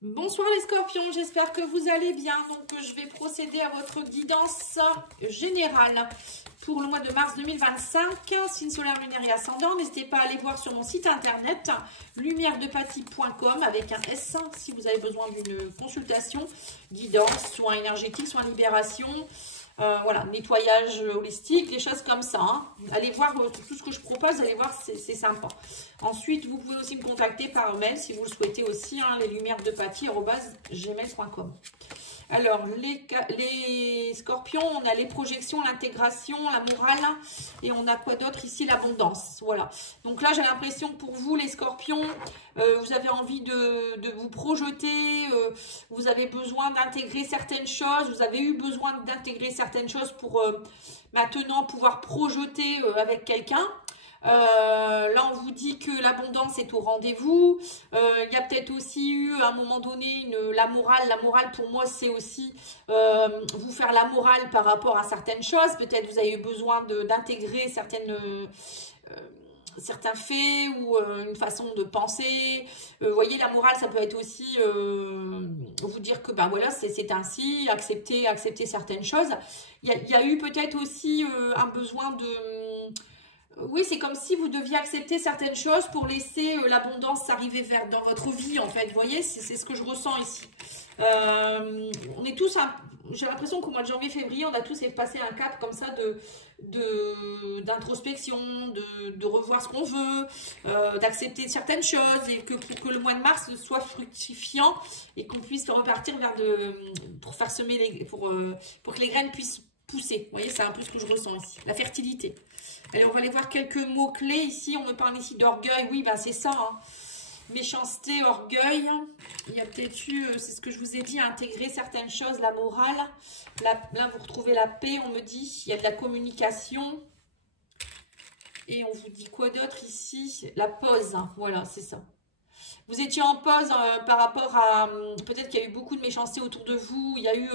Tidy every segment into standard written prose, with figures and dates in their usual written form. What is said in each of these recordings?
Bonsoir les scorpions, j'espère que vous allez bien. Donc je vais procéder à votre guidance générale pour le mois de mars 2025, signe solaire, lunaire et ascendant. N'hésitez pas à aller voir sur mon site internet lumieredepathie.com avec un S si vous avez besoin d'une consultation, guidance, soins énergétiques, soins libération. Voilà, nettoyage holistique, des choses comme ça. Hein. Allez voir tout ce que je propose, allez voir, c'est sympa. Ensuite, vous pouvez aussi me contacter par mail si vous le souhaitez aussi, hein, leslumièresdepathie@gmail.com. Alors, les scorpions, on a les projections, l'intégration, la morale, et on a quoi d'autre ici? L'abondance, voilà. Donc là, j'ai l'impression que pour vous, les scorpions, vous avez envie de vous projeter, vous avez besoin d'intégrer certaines choses, vous avez eu besoin d'intégrer certaines choses pour maintenant pouvoir projeter avec quelqu'un. Là, on vous dit que l'abondance est au rendez-vous. Il y a peut-être aussi eu à un moment donné la morale. La morale, pour moi, c'est aussi vous faire la morale par rapport à certaines choses. Peut-être vous avez eu besoin d'intégrer certains faits ou une façon de penser. Vous voyez, la morale, ça peut être aussi vous dire que ben voilà, c'est ainsi, accepter certaines choses. Il y a eu peut-être aussi un besoin de... Oui, c'est comme si vous deviez accepter certaines choses pour laisser l'abondance arriver dans votre vie, en fait. Vous voyez, c'est ce que je ressens ici. On est tous, j'ai l'impression qu'au mois de janvier-février, on a tous passé un cap comme ça d'introspection, de revoir ce qu'on veut, d'accepter certaines choses et que le mois de mars soit fructifiant et qu'on puisse repartir pour faire semer, pour que les graines puissent pousser. Vous voyez, c'est un peu ce que je ressens ici. La fertilité. Allez, on va aller voir quelques mots-clés ici. On me parle ici d'orgueil. Oui, ben c'est ça. Hein. Méchanceté, orgueil. Il y a peut-être eu, c'est ce que je vous ai dit, intégrer certaines choses, la morale. Là, vous retrouvez la paix, on me dit. Il y a de la communication. Et on vous dit quoi d'autre ici? La pause. Hein. Voilà, c'est ça. Vous étiez en pause par rapport à... Peut-être qu'il y a eu beaucoup de méchanceté autour de vous. Il y a eu...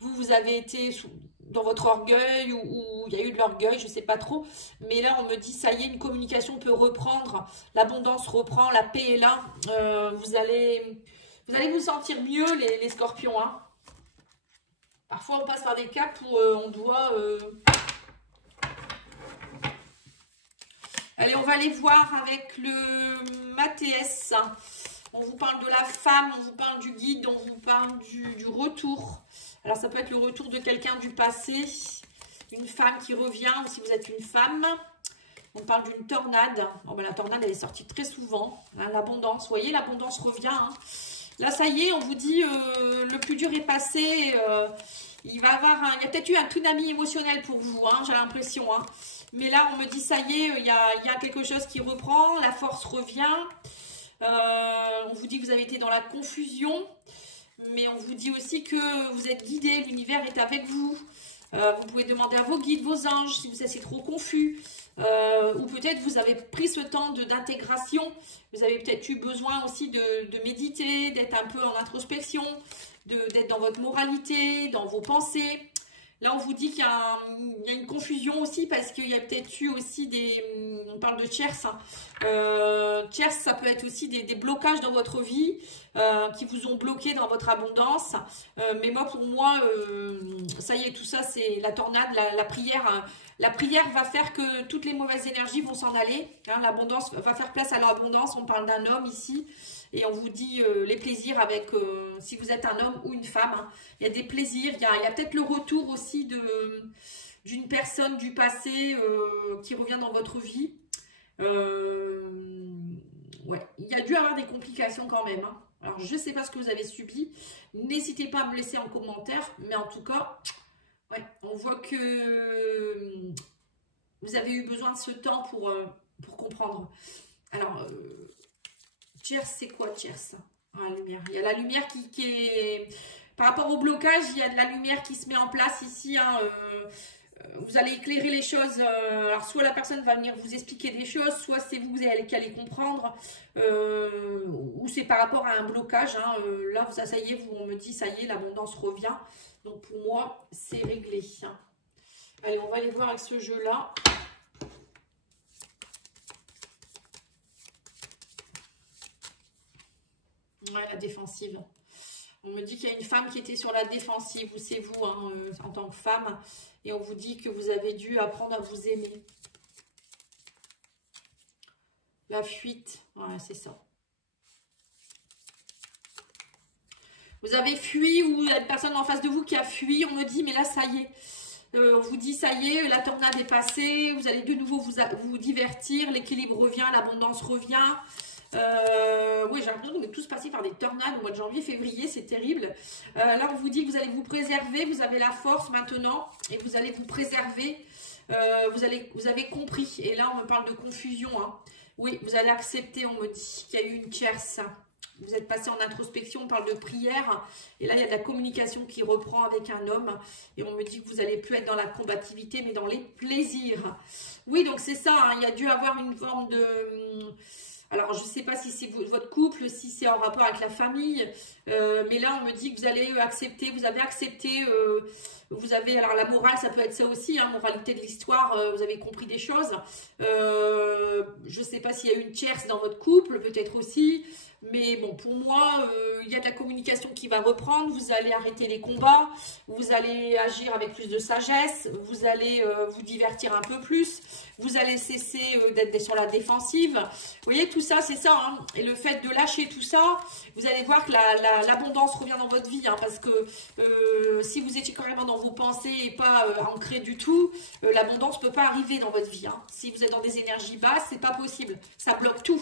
vous avez été dans votre orgueil ou il y a eu de l'orgueil, je ne sais pas trop. Mais là, on me dit, ça y est, une communication peut reprendre. L'abondance reprend, la paix est là. Vous allez vous sentir mieux, les scorpions. Hein. Parfois, on passe par des caps où on doit... Allez, on va aller voir avec le Mathéès. On vous parle de la femme, on vous parle du guide, on vous parle du retour. Alors, ça peut être le retour de quelqu'un du passé, une femme qui revient, ou si vous êtes une femme. On parle d'une tornade. Oh, ben, la tornade, elle est sortie très souvent. Hein, l'abondance, vous voyez, l'abondance revient. Hein. Là, ça y est, on vous dit, le plus dur est passé. Il y a peut-être eu un tsunami émotionnel pour vous, hein, j'ai l'impression. Hein. Mais là, on me dit, ça y est, il y a quelque chose qui reprend, la force revient. On vous dit que vous avez été dans la confusion, mais on vous dit aussi que vous êtes guidé, l'univers est avec vous. Vous pouvez demander à vos guides, vos anges, si c'est trop confus. Ou peut-être vous avez pris ce temps d'intégration. Vous avez peut-être eu besoin aussi de méditer, d'être un peu en introspection, d'être dans votre moralité, dans vos pensées. Là, on vous dit qu'il y a une confusion aussi parce qu'il y a peut-être eu aussi on parle de tierces. Hein. Tierces, ça peut être aussi des blocages dans votre vie qui vous ont bloqué dans votre abondance. Mais moi, pour moi, ça y est, tout ça, c'est la tornade, la prière. La prière va faire que toutes les mauvaises énergies vont s'en aller. Hein. L'abondance va faire place à l'abondance. On parle d'un homme ici. Et on vous dit les plaisirs avec, si vous êtes un homme ou une femme, hein, il y a des plaisirs, il y a peut-être le retour aussi d'une personne du passé qui revient dans votre vie. Ouais, il y a dû avoir des complications quand même. Hein. Alors, je ne sais pas ce que vous avez subi. N'hésitez pas à me laisser en commentaire, mais en tout cas, ouais, on voit que vous avez eu besoin de ce temps pour comprendre. Alors... Tierce, c'est quoi tierce? La lumière. Il y a la lumière qui est... Par rapport au blocage, il y a de la lumière qui se met en place ici. Hein, vous allez éclairer les choses. Alors, soit la personne va venir vous expliquer des choses, soit c'est vous qui allez comprendre. Ou c'est par rapport à un blocage. Hein, là, ça y est, on me dit, ça y est, l'abondance revient. Donc, pour moi, c'est réglé. Hein. Allez, on va aller voir avec ce jeu-là. Ouais, la défensive. On me dit qu'il y a une femme qui était sur la défensive, ou c'est vous, hein, en tant que femme. Et on vous dit que vous avez dû apprendre à vous aimer. La fuite, ouais, c'est ça. Vous avez fui ou il y a une personne en face de vous qui a fui. On me dit, mais là, ça y est. On vous dit, ça y est, la tornade est passée. Vous allez de nouveau vous divertir. L'équilibre revient, l'abondance revient. Oui, j'ai l'impression qu'on est tous passés par des tornades au mois de janvier, février. C'est terrible. Là, on vous dit que vous allez vous préserver. Vous avez la force maintenant. Et vous allez vous préserver. Vous avez compris. Et là, on me parle de confusion. Hein. Oui, vous allez accepter. On me dit qu'il y a eu une tierce. Vous êtes passé en introspection, on parle de prière. Et là, il y a de la communication qui reprend avec un homme. Et on me dit que vous n'allez plus être dans la combativité, mais dans les plaisirs. Oui, donc c'est ça. Hein, il y a dû avoir une forme de... Alors, je ne sais pas si c'est votre couple, si c'est en rapport avec la famille. Mais là, on me dit que vous allez accepter, vous avez accepté... vous avez, alors la morale, ça peut être ça aussi, hein, moralité de l'histoire, vous avez compris des choses. Je ne sais pas s'il y a une tierce dans votre couple, peut-être aussi. Mais bon, pour moi, il y a de la communication qui va reprendre. Vous allez arrêter les combats. Vous allez agir avec plus de sagesse. Vous allez vous divertir un peu plus. Vous allez cesser d'être sur la défensive. Vous voyez, tout ça, c'est ça. Hein. Et le fait de lâcher tout ça, vous allez voir que l'abondance revient dans votre vie. Hein, parce que si vous étiez carrément dans vos pensées et pas ancré du tout, l'abondance ne peut pas arriver dans votre vie. Hein. Si vous êtes dans des énergies basses, c'est pas possible. Ça bloque tout.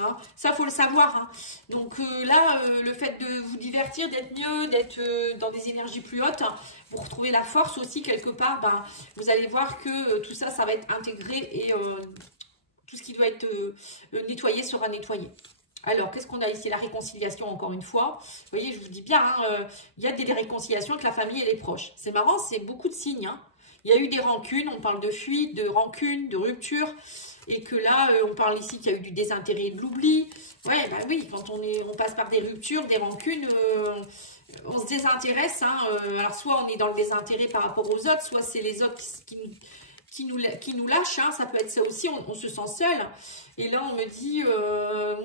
Hein, ça, faut le savoir. Hein. Donc là, le fait de vous divertir, d'être mieux, d'être dans des énergies plus hautes, hein, vous retrouvez la force aussi quelque part. Ben, vous allez voir que tout ça, ça va être intégré et tout ce qui doit être nettoyé sera nettoyé. Alors, qu'est-ce qu'on a ici? La réconciliation, encore une fois. Vous voyez, je vous dis bien, hein, il y a des réconciliations avec la famille et les proches. C'est marrant, c'est beaucoup de signes. Hein. Il y a eu des rancunes, on parle de fuite, de rancune, de rupture. Et que là, on parle ici qu'il y a eu du désintérêt et de l'oubli. Ouais, bah oui, quand on passe par des ruptures, des rancunes, on se désintéresse. Hein, alors, soit on est dans le désintérêt par rapport aux autres, soit c'est les autres qui nous lâchent. Hein, ça peut être ça aussi, on se sent seul. Et là, on me dit,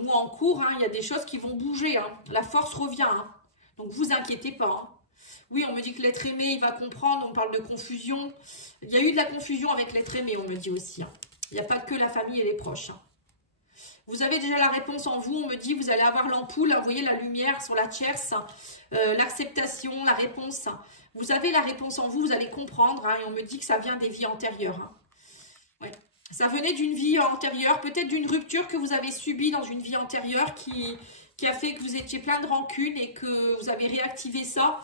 moi en cours, hein, il y a des choses qui vont bouger. Hein, la force revient. Hein, donc, vous inquiétez pas. Hein. Oui, on me dit que l'être aimé, il va comprendre. On parle de confusion. Il y a eu de la confusion avec l'être aimé, on me dit aussi. Hein. Il n'y a pas que la famille et les proches. Hein. Vous avez déjà la réponse en vous. On me dit, vous allez avoir l'ampoule. Hein, vous voyez la lumière sur la tierce. L'acceptation, la réponse. Vous avez la réponse en vous. Vous allez comprendre. Hein, et on me dit que ça vient des vies antérieures. Hein. Ouais. Ça venait d'une vie antérieure. Peut-être d'une rupture que vous avez subie dans une vie antérieure qui a fait que vous étiez plein de rancune et que vous avez réactivé ça.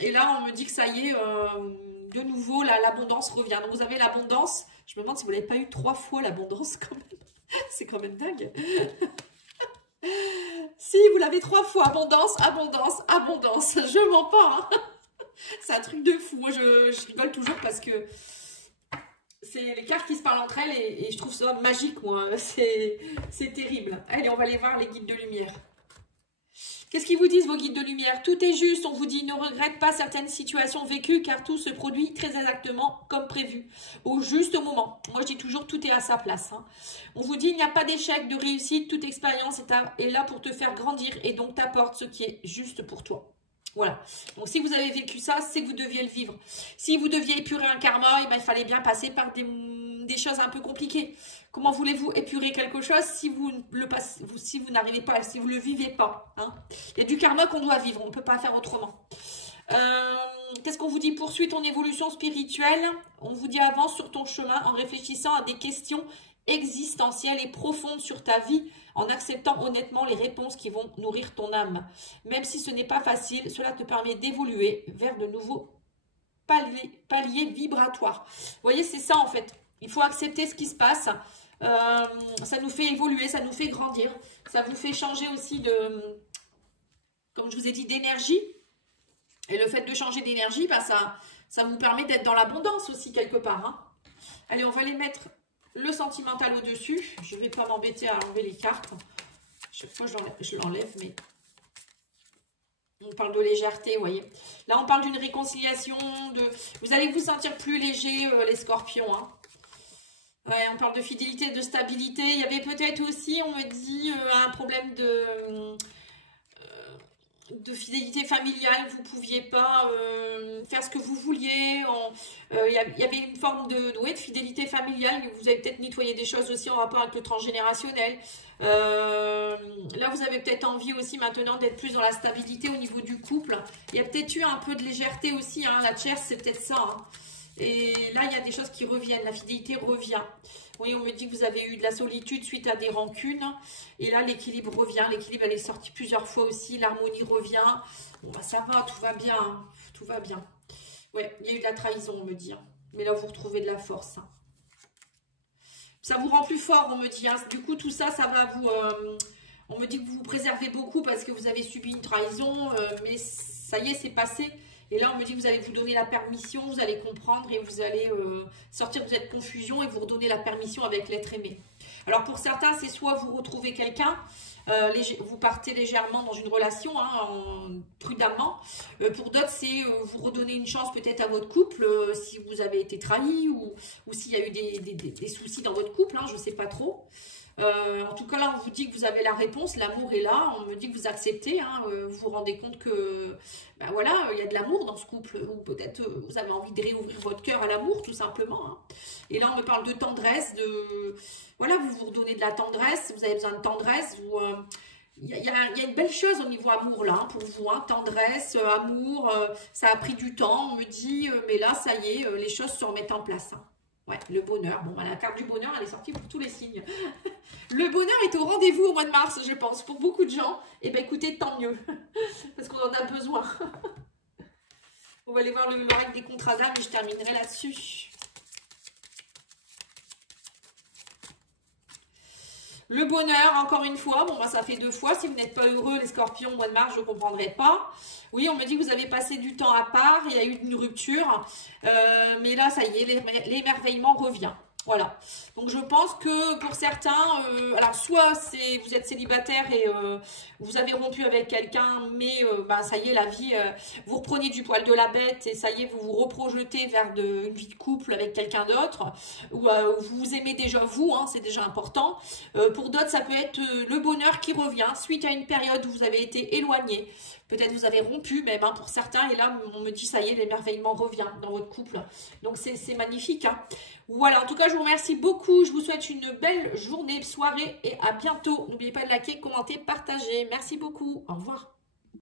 Et là, on me dit que ça y est... de nouveau, l'abondance revient. Donc, vous avez l'abondance. Je me demande si vous ne l'avez pas eu 3 fois, l'abondance, quand même. C'est quand même dingue. Si, vous l'avez 3 fois. Abondance, abondance, abondance. Je mens pas. Hein. C'est un truc de fou. Moi, je rigole toujours parce que c'est les cartes qui se parlent entre elles et je trouve ça magique, moi. C'est terrible. Allez, on va aller voir les guides de lumière. Qu'est-ce qu'ils vous disent, vos guides de lumière? Tout est juste, on vous dit, ne regrette pas certaines situations vécues, car tout se produit très exactement comme prévu, au juste moment. Moi, je dis toujours, tout est à sa place. Hein. On vous dit, il n'y a pas d'échec, de réussite, toute expérience est là pour te faire grandir et donc t'apporte ce qui est juste pour toi. Voilà. Donc, si vous avez vécu ça, c'est que vous deviez le vivre. Si vous deviez épurer un karma, eh ben, il fallait bien passer par des choses un peu compliquées. Comment voulez-vous épurer quelque chose si vous n'arrivez pas, si vous ne le vivez pas, hein? Il y a du karma qu'on doit vivre, on ne peut pas faire autrement. Qu'est-ce qu'on vous dit? Poursuis ton évolution spirituelle. On vous dit avance sur ton chemin en réfléchissant à des questions existentielles et profondes sur ta vie, en acceptant honnêtement les réponses qui vont nourrir ton âme. Même si ce n'est pas facile, cela te permet d'évoluer vers de nouveaux paliers vibratoires. Vous voyez, c'est ça en fait. Il faut accepter ce qui se passe. Ça nous fait évoluer, ça nous fait grandir. Ça vous fait changer aussi de, comme je vous ai dit, d'énergie. Et le fait de changer d'énergie, bah, ça vous permet d'être dans l'abondance aussi quelque part. Hein. Allez, on va les mettre le sentimental au-dessus. Je ne vais pas m'embêter à enlever les cartes. Chaque fois, je l'enlève, mais... On parle de légèreté, vous voyez. Là, on parle d'une réconciliation. Vous allez vous sentir plus léger, les scorpions. Hein. Ouais, on parle de fidélité, de stabilité. Il y avait peut-être aussi, on me dit, un problème de fidélité familiale. Vous pouviez pas faire ce que vous vouliez. Il y avait une forme ouais, de fidélité familiale. Vous avez peut-être nettoyé des choses aussi en rapport avec le transgénérationnel. Là, vous avez peut-être envie aussi maintenant d'être plus dans la stabilité au niveau du couple. Il y a peut-être eu un peu de légèreté aussi. Hein. La tierce, c'est peut-être ça. Hein. Et là, il y a des choses qui reviennent. La fidélité revient. Oui, on me dit que vous avez eu de la solitude suite à des rancunes. Et là, l'équilibre revient. L'équilibre, elle est sortie plusieurs fois aussi. L'harmonie revient. Bon, bah, ça va, tout va bien. Hein. Tout va bien. Ouais, il y a eu de la trahison, on me dit. Hein. Mais là, vous retrouvez de la force. Hein. Ça vous rend plus fort, on me dit. Hein. Du coup, tout ça, ça va vous... on me dit que vous vous préservez beaucoup parce que vous avez subi une trahison. Mais ça y est, c'est passé. Et là, on me dit que vous allez vous donner la permission, vous allez comprendre et vous allez sortir de cette confusion et vous redonner la permission avec l'être aimé. Alors, pour certains, c'est soit vous retrouvez quelqu'un, vous partez légèrement dans une relation, hein, prudemment. Pour d'autres, c'est vous redonner une chance peut-être à votre couple, si vous avez été trahi ou s'il y a eu des soucis dans votre couple, hein, je ne sais pas trop. En tout cas, là, on vous dit que vous avez la réponse, l'amour est là, on me dit que vous acceptez, hein, vous vous rendez compte que, ben voilà, il y a de l'amour dans ce couple, ou peut-être vous avez envie de réouvrir votre cœur à l'amour, tout simplement. Hein. Et là, on me parle de tendresse, voilà, vous vous redonnez de la tendresse, vous avez besoin de tendresse, il y a une belle chose au niveau amour là, hein, pour vous, hein, tendresse, amour, ça a pris du temps, on me dit, mais là, ça y est, les choses se remettent en place. Hein. Ouais, le bonheur. Bon, la carte du bonheur, elle est sortie pour tous les signes. Le bonheur est au rendez-vous au mois de mars, je pense, pour beaucoup de gens. Et bien, écoutez, tant mieux, parce qu'on en a besoin. On va aller voir le règle des contrats d'âme et je terminerai là-dessus. Le bonheur, encore une fois, bon, bah, ça fait 2 fois. Si vous n'êtes pas heureux, les scorpions, au mois de mars, je ne comprendrai pas. Oui, on me dit que vous avez passé du temps à part, il y a eu une rupture. Mais là, ça y est, l'émerveillement revient. Voilà. Donc, je pense que pour certains, alors soit vous êtes célibataire et vous avez rompu avec quelqu'un, mais bah, ça y est, la vie, vous reprenez du poil de la bête et ça y est, vous vous reprojetez vers une vie de couple avec quelqu'un d'autre. Ou vous vous aimez déjà vous, hein, c'est déjà important. Pour d'autres, ça peut être le bonheur qui revient suite à une période où vous avez été éloigné. Peut-être vous avez rompu même, hein, pour certains. Et là, on me dit, ça y est, l'émerveillement revient dans votre couple. Donc, c'est magnifique. Hein. Voilà, en tout cas, je vous remercie beaucoup. Je vous souhaite une belle journée, soirée et à bientôt. N'oubliez pas de liker, commenter, partager. Merci beaucoup. Au revoir.